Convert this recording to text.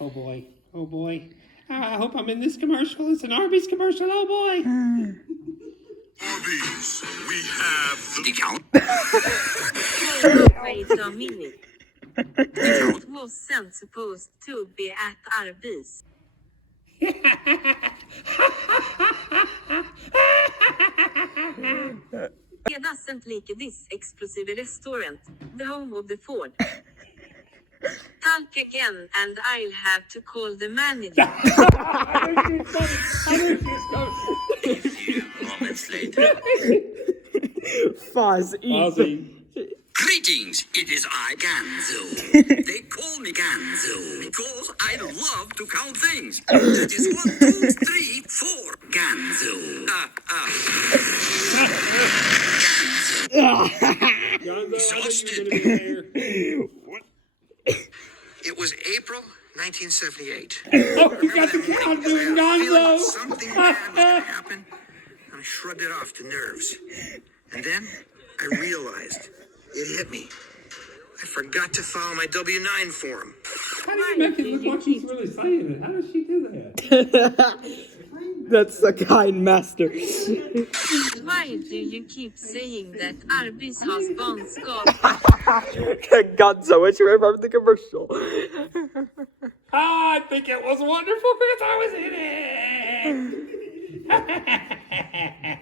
Oh boy. Oh boy. I hope I'm in this commercial. It's an Arby's commercial. Oh boy. Arby's, we have the count. Wait a minute. It wasn't supposed to be at Arby's. It doesn't like this explosive restaurant, the home of the Ford. Talk again and I'll have to call the manager. A few moments later. Fuzz, easy. Greetings, it is I, Gonzo. They call me Gonzo because I love to count things. That is 1, 2, 3, 4. Gonzo. Gonzo. Exhausted. It was April 1978. Oh, you got the count, doing Gonzo. Something bad was going to happen. I shrugged it off to nerves. And then I realized it hit me. I forgot to file my W-9 form. How do you make it look like she's really saying it? How does she do that? That's the kind master. Why do you keep saying that Arby's has buns gone? Gonzo, what you remember the commercial? I think it was wonderful because I was in it.